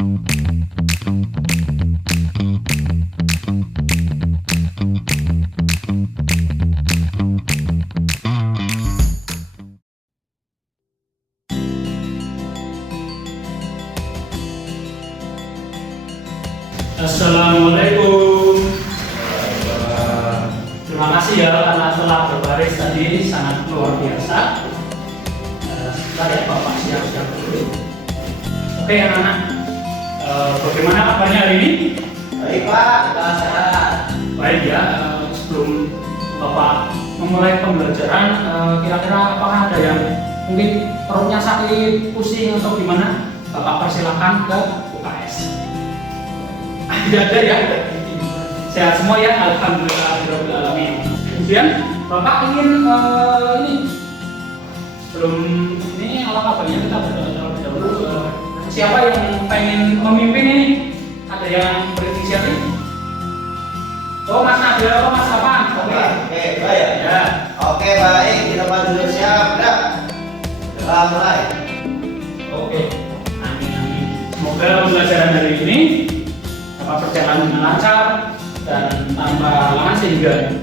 Assalamualaikum. Terima kasih ya karena telah berbaris tadi, sangat luar biasa. Sebentar ya Bapak siap-siap dulu. Oke anak-anak, bagaimana kabarnya hari ini? Baik Pak, kita sehat. Baik ya. Sebelum Bapak memulai pembelajaran, kira-kira apakah ada yang mungkin perutnya sakit, pusing atau gimana? Bapak persilakan ke UKS. Tidak ada ya? Sehat semua ya, alhamdulillahirobbilalamin. Kemudian Bapak ingin ini sebelum ini apa kabarnya kita berdoa dahulu. Siapa yang pengen memimpin ini? Ada yang berinisiatif? Oh Mas Nadia, oh Mas Afan. Oke, baik ya. Oke baik, kita dulu siap, udah. Kita mulai. Oke. Amin. Semoga pembelajaran hari ini dapat berjalan dengan lancar dan tanpa halangan sehingga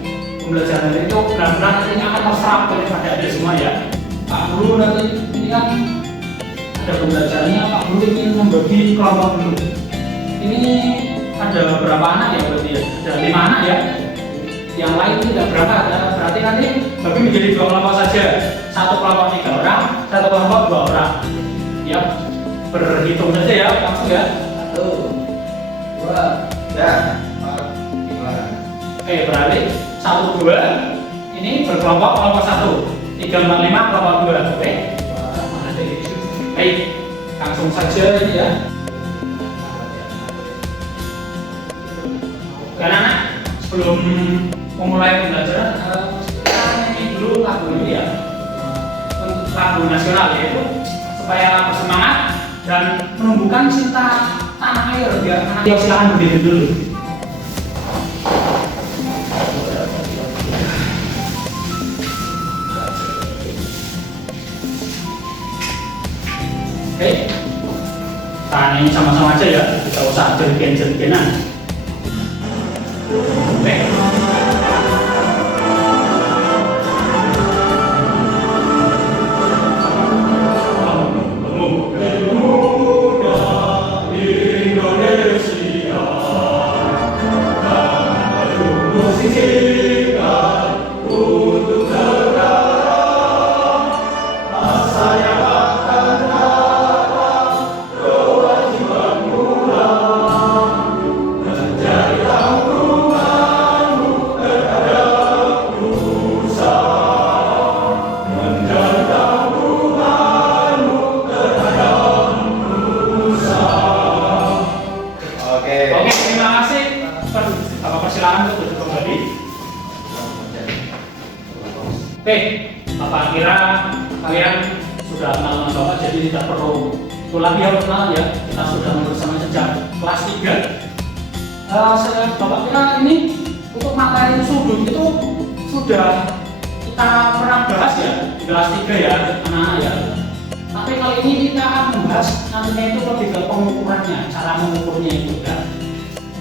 pembelajaran itu benar-benar nantinya akan terserap kepada Anda semua ya. Pak Guru nanti ini kan ada pembelajarannya, Pak Guru ingin membagi kelompok dulu. Ini ada berapa anak ya berarti ya? Ada 5 anak ya. Yang lain tidak berapa, berarti nanti bagi menjadi 2 kelompok saja. Satu kelompok 3 orang, satu kelompok 2 orang. Ya, berhitung saja ya, langsung ya. 1, 2, 3, 4, 5. Oke, berarti 1, 2 ini berkelompok kelompok 1, 3, 4, 5 kelompok 2. Oke. Baik, langsung saja ini ya. Karena sebelum memulai pembelajaran, kita nyanyi dulu lagu ini ya, lagu nasional yaitu supaya bersemangat dan menumbuhkan cinta tanah air biar anak. Silakan berdiri dulu. Oke, tangan ini sama-sama aja ya, tidak usah jerigen-jerigenan. Oke. Oke, Bapak kira kalian sudah kenal dengan Bapak, jadi tidak perlu ulang ya kenalan ya. Kita sudah bersama sejak kelas 3. Bapak kira ini untuk materi sudut itu sudah kita pernah bahas ya di kelas 3 ya, anak-anak ya. Tapi kali ini kita akan membahas nantinya itu lebih ke pengukurannya, cara mengukurnya itu kan.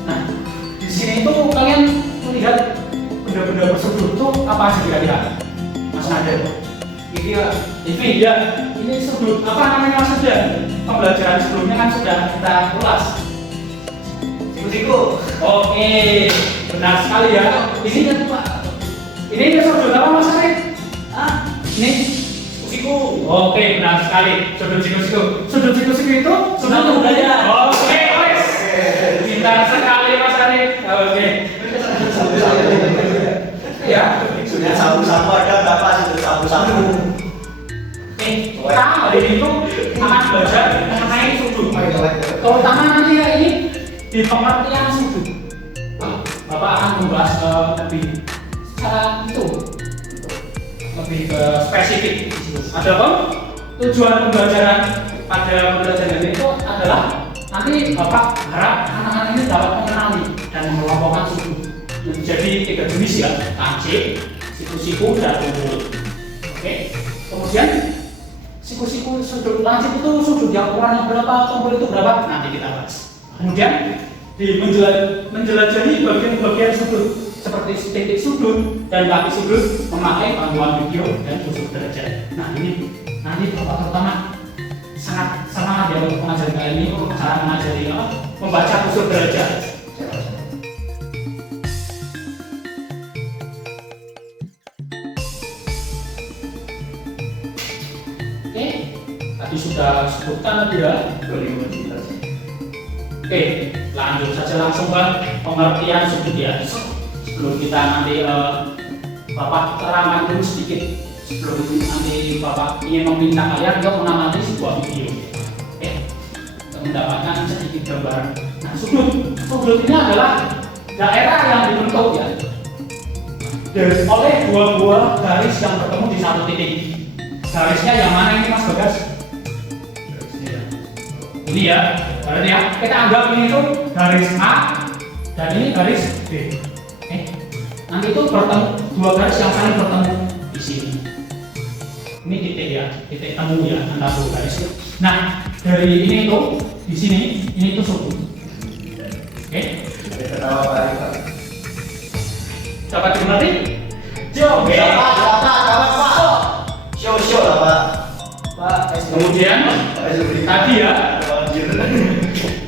Nah, di sini itu kalian melihat benda-benda bersudut itu apa aja kira-kira? Mas Nader, ini ya, ini sudut apa namanya Mas Nader? Pembelajaran sebelumnya kan sudah kita ulas. Siku-siku. Oke, benar sekali ya. Ini kan Pak. Ini sudut apa Mas Nader? Ini siku. Oke, benar sekali. Sudut siku-siku. Sudut siku-siku itu sudut budaya. Oke, guys. Pintar sekali Mas Nader. Oke. Ya, Sudah sabu-sabu ada berapa sudut sabu-sabu? Kita hari ini tuh akan belajar mengenai sudut. Terutama nanti ya ini di pengertian sudut. Bapak akan membahas lebih secara itu, lebih spesifik. Adapun tujuan pembelajaran pada pembelajaran itu adalah nanti Bapak harap anak-anak ini dapat mengenali dan mengelompokkan sudut. Jadi 3 jenis ya, kancing, siku-siku dan kumpul. Oke. Kemudian siku-siku sudut lancip itu sudut yang ukurannya berapa, tombol itu berapa, nanti kita bahas. Kemudian di menjelajahi bagian-bagian sudut seperti titik sudut dan kaki sudut memakai panduan video dan usul derajat. Nah ini nanti Bapak terutama sangat semangat ya untuk mengajar kalian ini, untuk cara mengajari membaca usul derajat. Oke, tadi sudah sebutkan ya. Oke, lanjut saja langsung ke pengertian sudut ya. Sebelum kita nanti Bapak terangkan dulu sedikit, sebelum nanti Bapak ingin meminta kalian untuk mengamati sebuah video. Oke, untuk mendapatkan sedikit gambaran. Nah, sudut ini adalah daerah yang dibentuk ya oleh dua buah garis yang bertemu di satu titik. Garisnya yang mana ini Mas Bagas? Ini ya, berarti ya kita anggap ini itu garis A dan ini garis B. Nanti itu bertemu dua garis yang saling bertemu di sini. Ini titik ya, titik temu ya antara dua garis. Nah dari ini itu di sini ini itu sudut. Oke. Ketawa Pak. Dapat dimengerti? Coba. Show lah Pak. Kemudian tadi ya.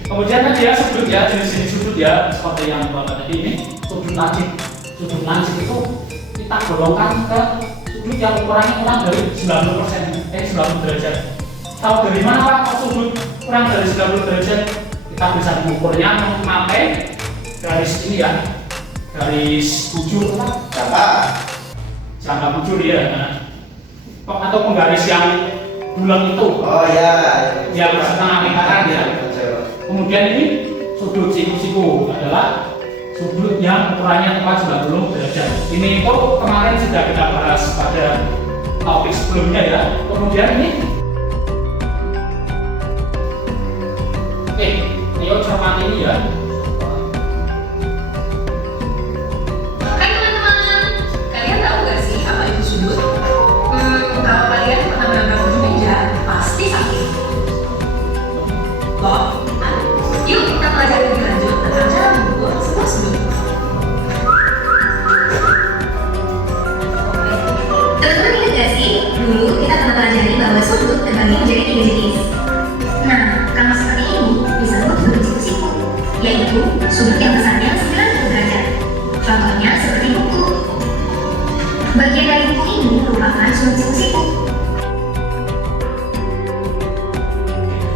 Kemudian tadi ya sudut ya, jenis sudut ya seperti yang Bapak tadi ini sudut lancip. Sudut lancip itu kita golongkan ke sudut yang ukurannya kurang dari 90 derajat. Tahu dari mana Pak kalau sudut kurang dari 90 derajat? Kita bisa mengukurnya memakai garis ini ya, garis bujur jangka bujur ya, atau penggaris yang bulat itu. Oh ya, yang setengah lingkaran ya. Kemudian ini sudut siku-siku adalah sudut yang ukurannya tepat 90 derajat. Ini itu kemarin sudah kita bahas pada topik sebelumnya ya. Kemudian ini, ayo cermati ini ya. Hai teman-teman, kalian tahu gak sih apa itu sudut? Kalau kalian pernah berangkat di meja, pasti sakit. Loh, yuk kita pelajari lebih lanjut tentang cara mengukur sebuah sudut. Teman-teman ingat gak sih, dulu kita pernah pelajari bahwa sudut terbagi menjadi 3 jenis. Nah, kalau seperti ini disebut sudut siku-siku, yaitu sudut yang besarnya 90 derajat. Contohnya seperti buku. Bagian dari buku ini merupakan sudut siku-siku.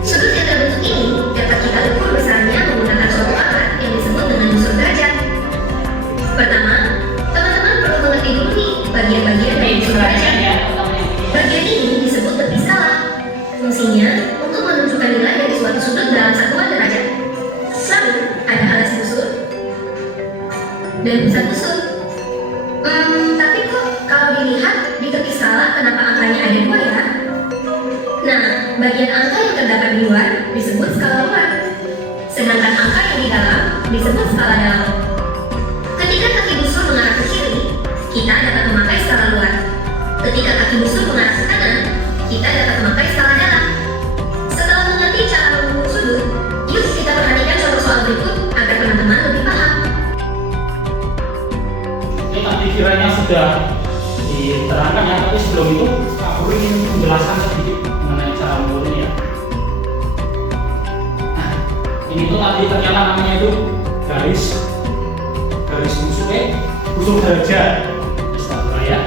Sudut yang terbentuk ini dapat kita ukur besarnya menggunakan suatu alat yang disebut dengan busur derajat. Pertama, teman-teman perlu mengerti dulu nih bagian-bagian dari busur derajat. Bagian ini disebut tepi skala. Fungsinya untuk menunjukkan nilai dari suatu sudut dalam satuan derajat. Lalu ada alas busur dan pusat busur. Tapi kok kalau dilihat di tepi skala kenapa angkanya ada 2 ya? Nah, bagian angka yang terdapat di luar disebut skala luar, sedangkan angka yang di dalam disebut skala dalam. Ketika kaki busur mengarah ke kiri, kita dapat memakai skala luar. Ketika kaki busur mengarah ke kanan, kita dapat memakai skala dalam. Setelah mengerti cara mengukur sudut, yuk kita perhatikan contoh soal berikut agar teman-teman lebih paham. Ini tadi kiranya sudah diterangkan ya, tapi sebelum itu aku ingin menjelaskan sedikit mengenai cara mengukurnya ya. Nah, ini tuh tadi ternyata namanya itu garis busur derajat. Ya.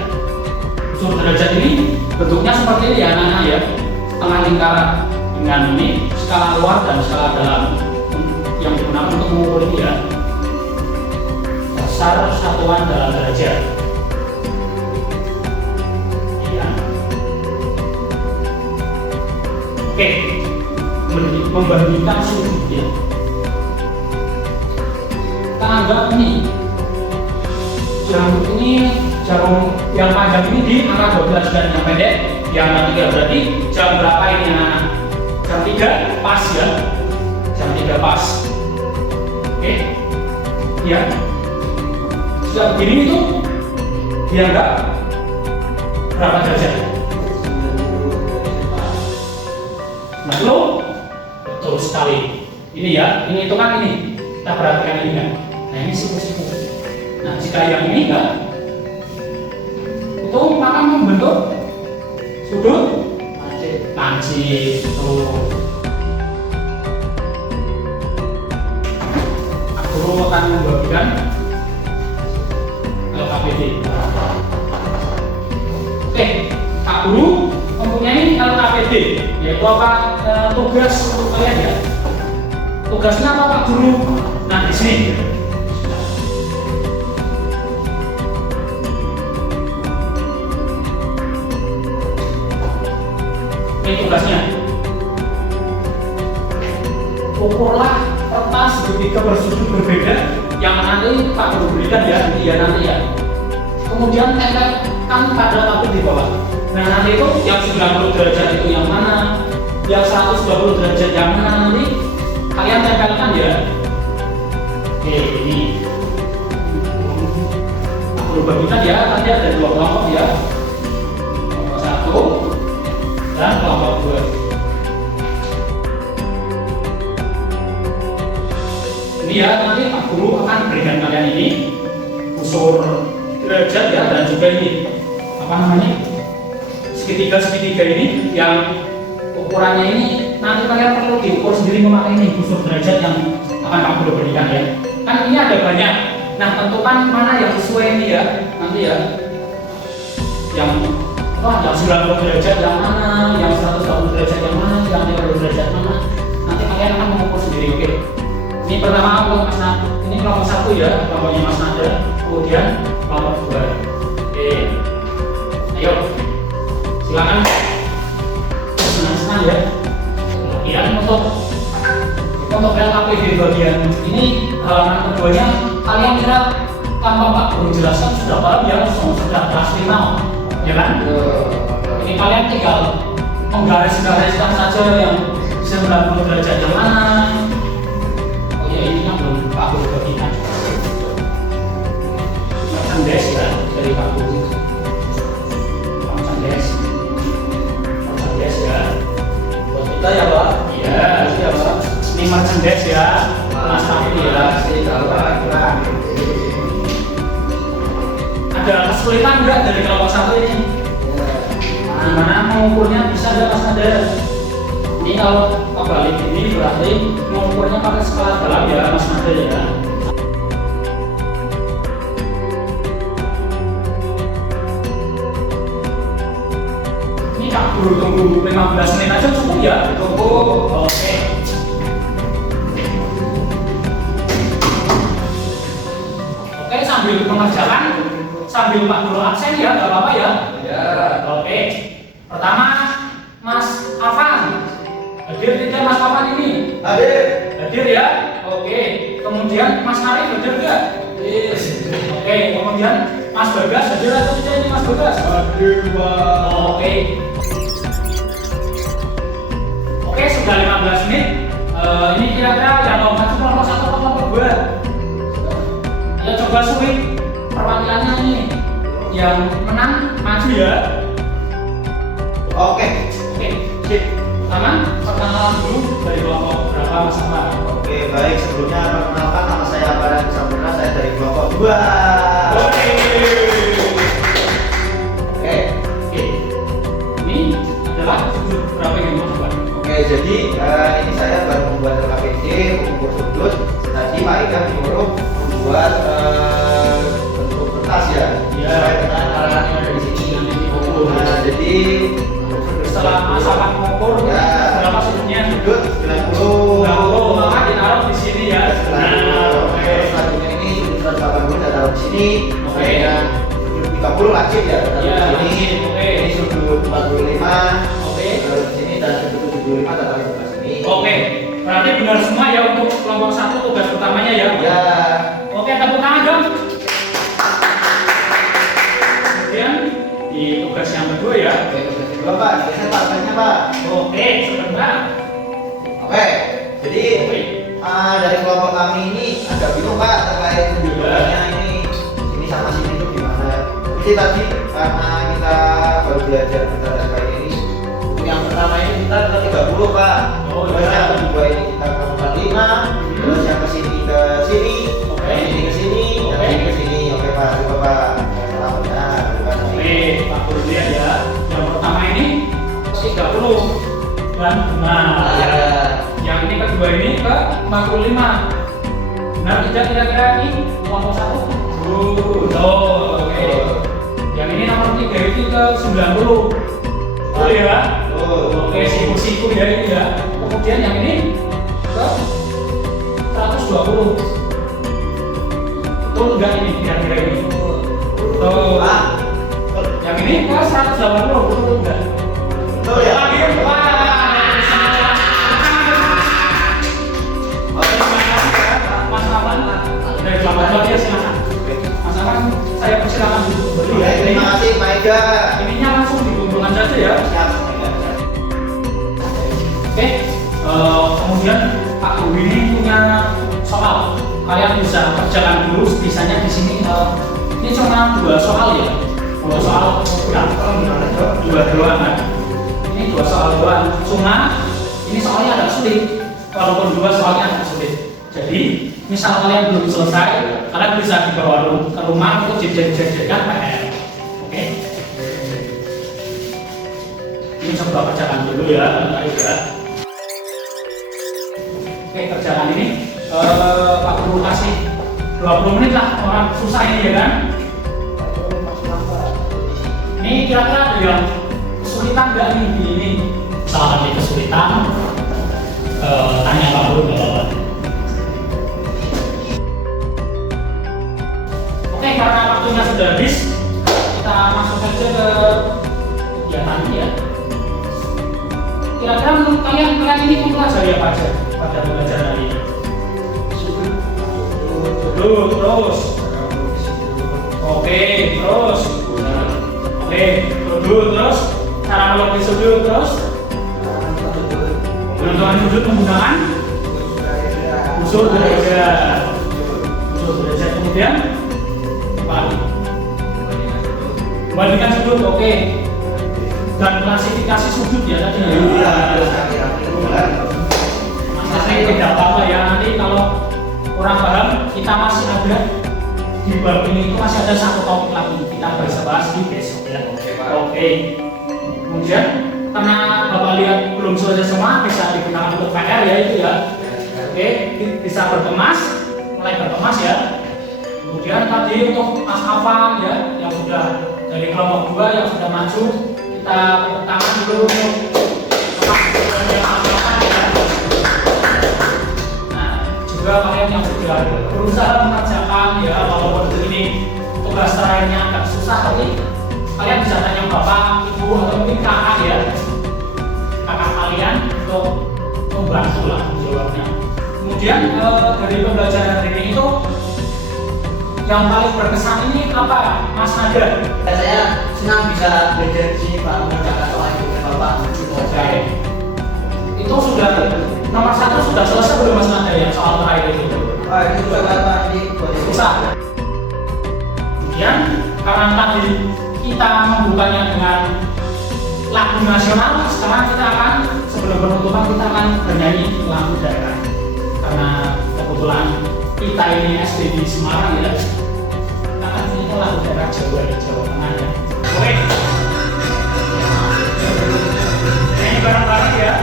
Busur derajat ini bentuknya seperti ini ya anak-anak ya, setengah lingkaran dengan ini skala luar dan skala dalam yang digunakan untuk mengukur ini ya. Dasar satuan dalam derajat. Ya. Oke, membandingkan sudut ya. Kita anggap ini jarum yang panjang ini di angka 12 dan yang pendek di angka 3. Berarti jam berapa ini anak-anak? Jam 3 pas ya. Jam 3 pas. Oke. Ya. Sudah begini itu dianggap berapa derajat? Betul? Betul sekali. Ini ya, ini itu kan ini. Kita perhatikan ini kan. Nah ini siku-siku. Nah jika yang ini kan, itu maka membentuk sudut lancip. Guru akan membagikan LKPD. Oke, Pak Guru mempunyai LKPD, yaitu apa tugas untuk kalian ya? Tugasnya apa Pak Guru? Nah di sini. Ini tugasnya. Ukurlah kertas segitiga bersudut berbeda yang nanti Pak Guru berikan ya, nanti ya. Kemudian tempelkan pada tabel di bawah. Nah nanti itu yang 90 derajat itu yang mana, yang 120 derajat yang mana, nanti kalian tempelkan ya. Oke, ini Pak Guru bagikan ya, nanti ada 2 kelompok ya, kelompok 1 dan kelompok 2. Ini ya, nanti Pak Guru akan berikan kalian ini busur derajat ya, dan juga ini apa namanya, segitiga ini yang ukurannya ini nanti kalian perlu diukur sendiri memakai ini busur derajat yang akan Pak Guru berikan ya. Kan ini ada banyak, nah tentukan mana yang sesuai ini ya, nanti ya, yang 90 derajat yang mana, yang 120 derajat yang mana, yang 30 derajat mana, nanti kalian akan mengukur sendiri. Oke, ini pertama kelompok Mas Nada, ini kelompok 1 ya, kelompoknya Mas Nada, kemudian kelompok 2. Oke, ayo silakan senang-senang ya. Kemudian untuk LKPD bagian ini halaman keduanya, kalian kira tanpa Pak Guru jelaskan sudah paham ya, sudah kelas 5 ya kan? Ini kalian tinggal menggaris-gariskan saja yang 90 derajat yang mana. Oh ya, ini kan belum Pak Guru bagikan. Des ya, dari Pak Guru. Merchandise ya. Buat kita ya Pak? Iya, ya Pak. Ini merchandise ya, Mas Tafi ya. Ada kesulitan enggak dari kelompok 1 ini? Gimana mengukurnya, bisa enggak Mas Nada? Ini kalau kebalik ini berarti mengukurnya pakai skala dalam ya Mas Nada ya. Guru tunggu 15 menit aja cukup ya? Cukup. Oke. Oke, sambil mengerjakan, sambil Pak Guru absen ya, gak apa-apa ya? Ya. Oke. Pertama, Mas Afan. Hadir tidak Mas Afan ini? Hadir. Hadir ya? Oke. Kemudian Mas Arif hadir gak? Hadir. Oke. Kemudian Mas Bagas hadir atau tidak ini Mas Bagas? Hadir Pak. Oke. Oke, sudah 15 menit. Ini kira-kira yang lompat itu kelompok 1 atau kelompok 2? Ya coba suit perwakilannya nih. Yang menang maju ya. Oke, sip. Pertama, perkenalan dulu dari kelompok berapa Mas Apa? Oke, baik, sebelumnya perkenalkan nama saya Badan Sampurna, saya dari kelompok 2. Oke. Ini adalah sudut berapa yang Mas Apa? Oke, jadi ini saya baru membuat LKPD mengukur sudut. Tadi Pak Ika menyuruh membuat bentuk kertas ya. Iya. Sesuai dengan arahan yang ada di sini. Nah, jadi setelah Mas Apa mengukur ya, berapa sudutnya? sudut 90. Maka ditaruh di sini ya. Nah, oke. Selanjutnya ini sudut 180 kita taruh di sini. Oke. Dan sudut 30 wajib ya. Iya, Di sini. oke. Ini sudut 45. Oke. Taruh di sini dan sudut 75 kita taruh di sini. Oke, berarti benar semua ya untuk kelompok 1 tugas pertamanya ya. Ya. Oke, tepuk tangan dong. Kemudian di tugas yang kedua ya. Oke, tugas kedua Pak. Biasanya Pak, tugasnya Pak. Oke, sebentar. Oke, jadi Oke. dari kelompok kami ini agak bingung Pak terkait penjualannya ini sama sini itu gimana. Jadi tadi karena kita baru belajar tentang kayak ini, untuk yang pertama ini kita 30 30 Pak. Oh, Terus iya. yang kedua ini kita ke 45. Terus yang kesini ke sini. Oke. Yang sini ke sini. Yang Oke. sini ke sini. Oke Pak, coba Pak. Salah benar. Bukan ini. Oke, Pak Guru lihat ya. Yang pertama ini 30 dan benar. Ya. Yang ini kedua ini ke 45. Benar tidak kira-kira ini kelompok 1? Oke. Yang ini nomor 3 itu ke 90. Betul ya? Oke, siku-siku ya ini ya. Kemudian yang ini ke 120. Betul enggak ini kira-kira ini? Betul. Pak. Yang ini ke 180, betul enggak? Betul ya? Lagi, wah. Oke. Terima kasih ya, Mas Aman. Dari Selamat Pagi ya, silakan. Mas Aman, saya persilakan dulu. Oke, terima kasih Pak Ega. Ininya langsung dikumpulkan saja ya. Siap. Oke, kemudian Pak Guru ini punya soal. Kalian bisa kerjakan dulu, bisanya di sini. Ini cuma 2 soal ya. 2 soal udah. 2 doang kan. Ini 2 soal doang. Cuma ini soalnya agak sulit. Walaupun 2 soalnya agak sulit. Jadi, misal kalian belum selesai, kalian bisa dibawa ke rumah untuk dijadikan PR. Oke. Ini coba kerjakan dulu ya, Pak Ega. Oke, kerjaan ini Pak Guru kasih 20 menit lah, orang susah ini ya kan. Ini kira-kira ada yang kesulitan nggak nih di ini? Misalkan di kesulitan, tanya Pak Guru nggak apa-apa. Oke, karena waktunya sudah habis, kita masuk saja ke kegiatan ini ya. Kira-kira menurut kalian ini mempelajari apa aja pada pembelajaran hari ini? Sudut, terus. Oke, terus. Oke, sudut, terus. Cara melukis sudut, terus. Menentukan sudut menggunakan unsur derajat. Unsur derajat kemudian apa? Membandingkan sudut, oke. Dan klasifikasi sudut ya tadi ya. Masih tidak apa-apa ya, nanti kalau kurang paham kita masih ada di bab ini itu masih ada 1 topik lagi kita bahas di besok ya. Oke. Kemudian karena Bapak lihat belum selesai semua bisa digunakan untuk PR ya itu ya. Oke, bisa berkemas, mulai berkemas ya. Kemudian tadi untuk Mas Afan ya yang sudah dari kelompok 2 yang sudah maju, kita tepuk tangan dulu untuk juga kalian yang sudah berusaha mengerjakan ya, walaupun ini tugas terakhirnya agak susah, tapi kalian bisa tanya bapak, ibu atau mungkin kakak ya, kakak kalian untuk membantu lah menjawabnya. Kemudian dari pembelajaran hari ini itu yang paling berkesan ini apa, Mas Nadia? Saya senang bisa belajar di sini Pak, mengerjakan soal itu dengan Bapak. Oke. Itu sudah nomor 1 sudah selesai belum Mas Nadia yang soal terakhir itu? Oh, ini juga Pak di Susah. Kemudian karena tadi kita membukanya dengan lagu nasional, sekarang kita akan sebelum penutupan kita akan bernyanyi lagu daerah. Karena kebetulan kita ini SD di Semarang ya, kita akan nyanyi lagu daerah Jawa di Jawa Tengah ya. Oke. Nyanyi bareng-bareng ya.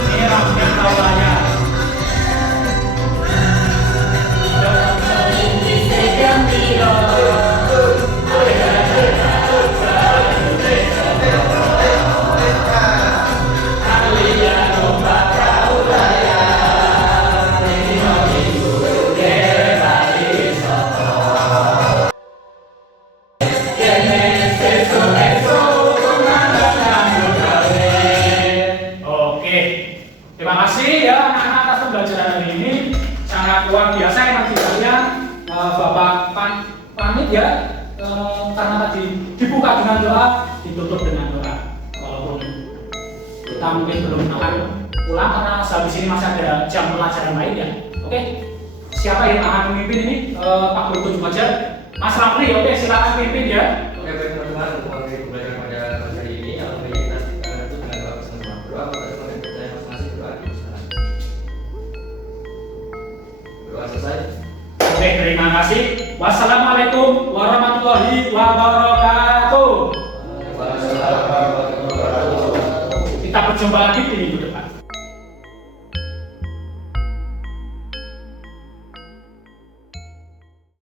Ini lagunya tahuannya. Oke, terima kasih ya anak-anak atas pembelajaran hari ini, sangat luar biasa emang kalian. Bapak pamit ya, karena tadi dibuka dengan doa, ditutup dengan doa. Walaupun kita mungkin belum akan pulang karena sehabis ini masih ada jam pelajaran lain ya. Oke, siapa yang akan memimpin ini? Pak Guru tunjuk aja. Mas Ramli, oke silakan pimpin ya. Oke, Doa selesai. Oke, terima kasih. Wassalamualaikum warahmatullahi wabarakatuh. Wassalamualaikum warahmatullahi wabarakatuh. Kita berjumpa lagi di minggu